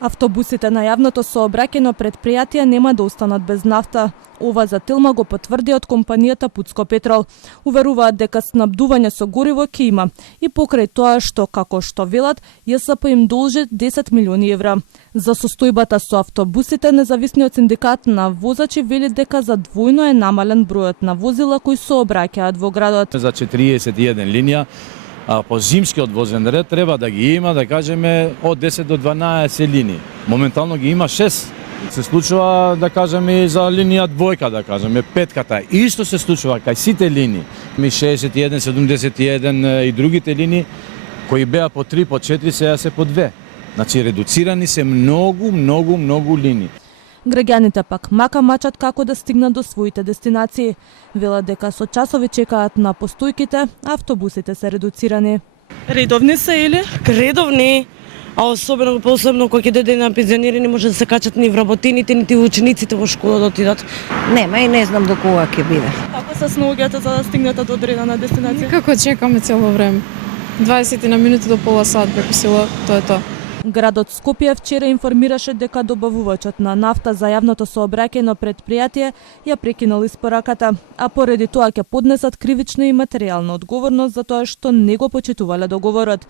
Автобусите на јавното сообраќајно предпријатие нема да останат без нафта. Ова за Тилма го потврди од компанијата Путско Петрол. Уверуваат дека снабдување со гориво ќе има и покрај тоа што, како што велат, ЈСП им должи 10 милиони евра. За состојбата со автобусите, независниот синдикат на возачи вели дека за двојно е намален бројот на возила кои сообраќаат во градот. За 41 линија, а по зимскиот возен ред треба да ги има, да кажеме, од 10 до 12 линии. Моментално ги има 6. Се случува, да кажеме, и за линија двојка, да кажеме, петката. Исто се случува кај сите линии. 61, 71 и другите линии, кои беа по 3, по 4, сега се по 2. Значи, редуцирани се многу линии. Граѓаните пак мака мачат како да стигнат до своите дестинации. Велат дека со часови чекаат на постојките, а автобусите се редуцирани. Редовни се или? Редовни, а посебно кога ќе дојде на пензионери, може да се качат ни вработените, нити учениците во школа да отидат. Нема и не знам до кога ќе биде. Како се снаоѓате за да стигнете до одредена дестинација? Како чекаме цело време. 20 на минути до пола сат преку сила, тоа е тоа. Градот Скопје вчера информираше дека добавувачот на нафта за јавното сообраќајно предпријатие ја прекинал испораката, а поради тоа ќе поднесат кривична и материјална одговорност за тоа што не го почитувале договорот.